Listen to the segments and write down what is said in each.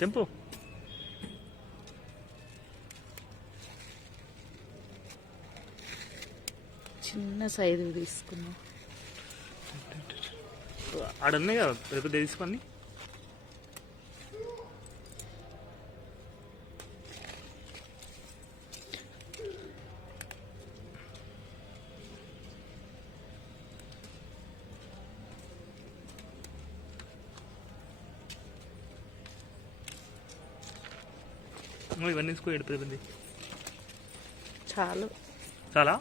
తెంపు. చిన్న సైజు తీసుకున్నా. ఆడున్నాయి కదా పెద్ద తీసుకొని. ఇవన్నీ తీసుకో. పెద్దది చాలు. చాలా.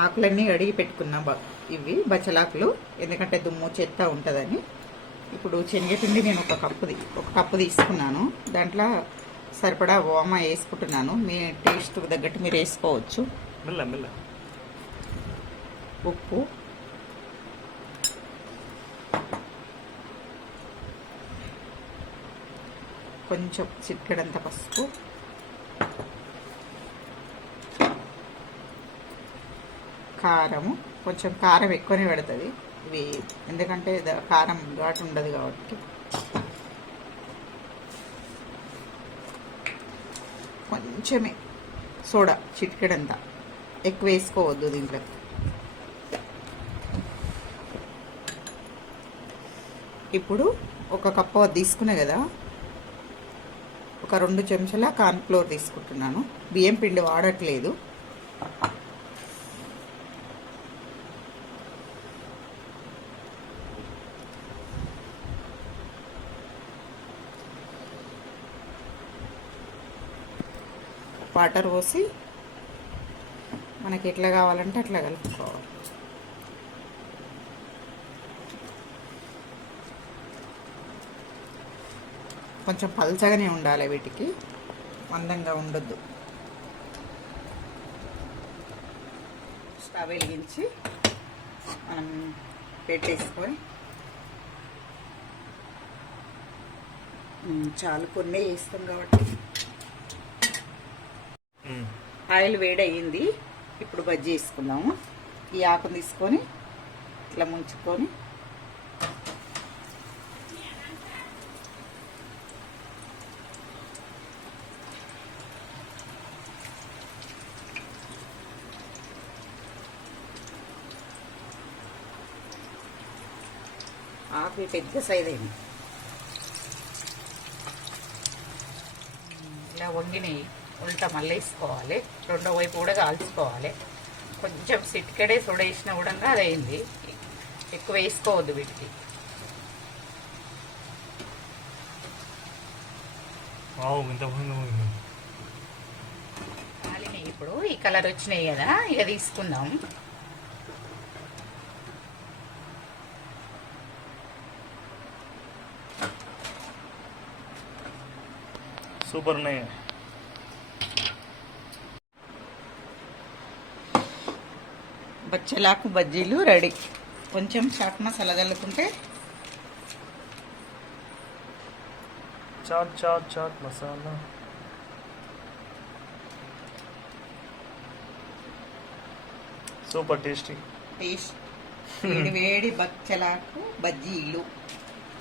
ఆకులన్నీ అడిగి పెట్టుకున్నా. ఇవి బచ్చలాకులు, ఎందుకంటే దుమ్ము చెత్త ఉంటుందని. ఇప్పుడు శనగపిండి నేను ఒక కప్పు తీసుకున్నాను. దాంట్లో సరిపడా ఓమ వేసుకుంటున్నాను. మీ టేస్ట్ తగ్గట్టు మీరు వేసుకోవచ్చు. ఉప్పు, కొంచెం చిటికెడంత పసుపు, కారము. కొంచెం కారం ఎక్కువనే పడుతుంది ఇవి, ఎందుకంటే కారం ఘాటు ఉండదు కాబట్టి. కొంచెమే సోడా, చిటికెడంతా, ఎక్కువ వేసుకోవద్దు దీంట్లో. ఇప్పుడు ఒక కప్పు తీసుకున్నా కదా, ఒక 2 చెంచాల కార్న్ఫ్లోర్ తీసుకుంటున్నాను. బియ్యం పిండి వాడట్లేదు. వాటర్ పోసి మనకి ఎట్లా కావాలంటే అట్లా కలుపుకోవాలి. కొంచెం పల్చగానే ఉండాలి, వీటికి మందంగా ఉండొద్దు. స్టవ్ వెలిగించి మనం పెట్టేసుకొని, చాలు కొన్ని వేస్తాం కాబట్టి. ఆయిల్ వేడయింది. ఇప్పుడు బజ్జీ వేసుకుందాము. ఈ ఆకును తీసుకొని ఇట్లా ముంచుకొని ఆకు పెద్ద సైజ్ అయింది. ఇలా వండినాయి. ఉల్టా మళ్ళీ వేసుకోవాలి. రెండో వైపు కూడా కాల్చుకోవాలి. కొంచెం సిట్కడే సోడా వేసినా కూడా అది అయింది. ఎక్కువ వేసుకోవద్దు వీటికి. కాలినాయి. ఇప్పుడు ఈ కలర్ వచ్చినాయి కదా, ఇక తీసుకుందాం. సూపర్ ఉన్నాయి. బచ్చలాకు బజ్జీలు రెడీ. కొంచెం చాట్ మసాలా చల్లుకుంటే చాట్ మసాలా సూపర్ టేస్టీ. వేడి బచ్చలాకు బజ్జీలు.